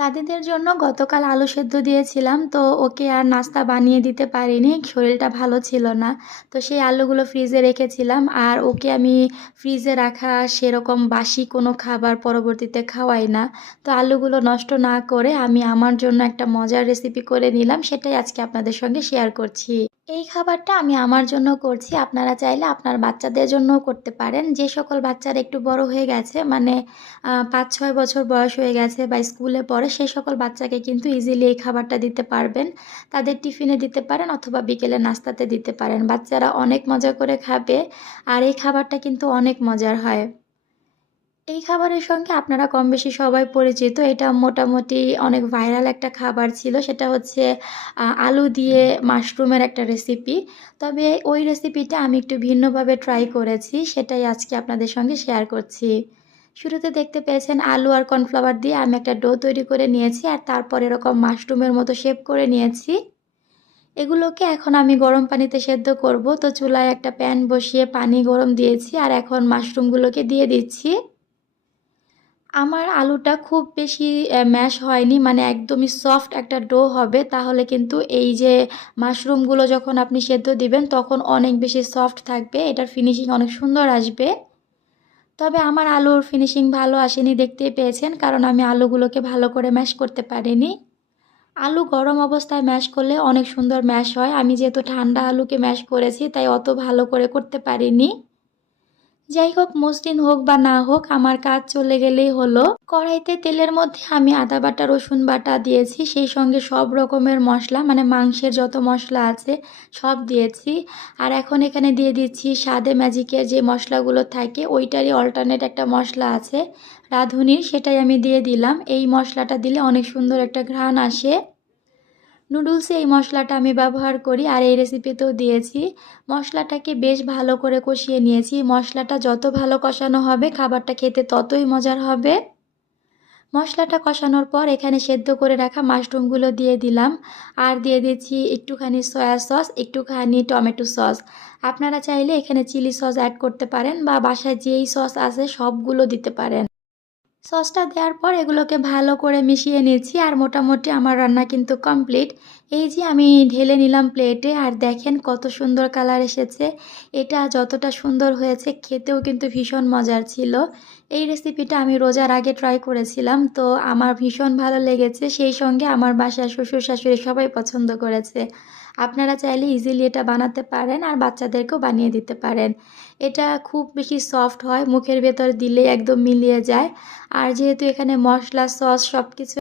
সাদিদের জন্য গতকাল আলু সেদ্ধ দিয়েছিলাম, তো ওকে আর নাস্তা বানিয়ে দিতে পারিনি, শরীরটা ভালো ছিল না। তো সেই আলুগুলো ফ্রিজে রেখেছিলাম, আর ওকে আমি ফ্রিজে রাখা সেরকম বাসি কোনো খাবার পরবর্তীতে খাওয়াই না। তো আলুগুলো নষ্ট না করে আমি আমার জন্য একটা মজার রেসিপি করে নিলাম, সেটাই আজকে আপনাদের সঙ্গে শেয়ার করছি। এই খাবারটা আমি আমার জন্য করছি, আপনারা চাইলে আপনার বাচ্চাদের জন্যও করতে পারেন। যে সকল বাচ্চারা একটু বড় হয়ে গেছে, মানে ৫-৬ বছর বয়স হয়ে গেছে বা স্কুলে পড়ে, সেই সকল বাচ্চাকে কিন্তু ইজিলি এই খাবারটা দিতে পারবেন। তাদের টিফিনে দিতে পারেন অথবা বিকেলে নাস্তাতে দিতে পারেন। বাচ্চারা অনেক মজা করে খাবে, আর এই খাবারটা কিন্তু অনেক মজার হয়। এই খাবারের সঙ্গে আপনারা কমবেশি সবাই পরিচিত। এটা মোটামুটি অনেক ভাইরাল একটা খাবার ছিল। সেটা হচ্ছে আলু দিয়ে মাশরুমের একটা রেসিপি। তবে ওই রেসিপিটা আমি একটু ভিন্নভাবে ট্রাই করেছি। সেটাই আজকে আপনাদের সঙ্গে শেয়ার করছি। শুরুতে দেখতে পেয়েছেন আলু আর কর্নফ্লাওয়ার দিয়ে আমি একটা ডো তৈরি করে নিয়েছি, আর তারপর এরকম মাশরুমের মতো শেপ করে নিয়েছি। এগুলোকে এখন আমি গরম পানিতে সেদ্ধ করব। তো চুলায় একটা প্যান বসিয়ে পানি গরম দিয়েছি, আর এখন মাশরুমগুলোকে দিয়ে দিচ্ছি। আমার আলুটা খুব বেশি ম্যাশ হয়নি, মানে একদমই সফট একটা ডো হবে, তাহলে কিন্তু এই যে মাশরুমগুলো যখন আপনি সেদ্ধ দিবেন তখন অনেক বেশি সফট থাকবে, এটার ফিনিশিং অনেক সুন্দর আসবে। তবে আমার আলুর ফিনিশিং ভালো আসেনি, দেখতেই পেয়েছেন, কারণ আমি আলুগুলোকে ভালো করে ম্যাশ করতে পারিনি। আলু গরম অবস্থায় ম্যাশ করলে অনেক সুন্দর ম্যাশ হয়, আমি যেহেতু ঠান্ডা আলুকে ম্যাশ করেছি তাই অত ভালো করে করতে পারিনি। যাই হোক, মসৃণ হোক বা না হোক, আমার কাজ চলে গেলেই হলো। কড়াইতে তেলের মধ্যে আমি আদা বাটা রসুন বাটা দিয়েছি, সেই সঙ্গে সব রকমের মশলা, মানে মাংসের যত মশলা আছে সব দিয়েছি। আর এখন এখানে দিয়ে দিচ্ছি স্বাদে ম্যাজিকের যে মশলাগুলো থাকে ওইটারই অল্টারনেট একটা মশলা আছে রাঁধুনির, সেটাই আমি দিয়ে দিলাম। এই মশলাটা দিলে অনেক সুন্দর একটা ঘ্রাণ আসে। নুডলসে এই মশলাটা আমি ব্যবহার করি, আর এই রেসিপিতেও দিয়েছি। মশলাটাকে বেশ ভালো করে কষিয়ে নিয়েছি। মশলাটা যত ভালো কষানো হবে খাবারটা খেতে ততই মজার হবে। মশলাটা কষানোর পর এখানে সেদ্ধ করে রাখা মাশরুমগুলো দিয়ে দিলাম, আর দিয়ে দিচ্ছি একটুখানি সয়া সস, একটুখানি টমেটো সস। আপনারা চাইলে এখানে চিলি সস অ্যাড করতে পারেন, বা বাসায় যেই সস আছে সবগুলো দিতে পারেন। সসটা দেওয়ার পর এগুলোকে ভালো করে মিশিয়ে নিচ্ছি, আর মোটামুটি আমার রান্না কিন্তু কমপ্লিট। এই যে আমি ঢেলে নিলাম প্লেটে, আর দেখেন কত সুন্দর কালার এসেছে। এটা যতটা সুন্দর হয়েছে খেতেও কিন্তু ভীষণ মজার ছিল। এই রেসিপিটা আমি রোজার আগে ট্রাই করেছিলাম, তো আমার ভীষণ ভালো লেগেছে। সেই সঙ্গে আমার বাসার শ্বশুর শাশুড়ি সবাই পছন্দ করেছে। আপনারা চাইলে ইজিলি এটা বানাতে পারেন, আর বাচ্চাদেরকেও বানিয়ে দিতে পারেন। এটা খুব বেশি সফট হয়, মুখের ভেতর দিলেই একদম মিলিয়ে যায়। আর যেহেতু এখানে মশলা সস সব কিছু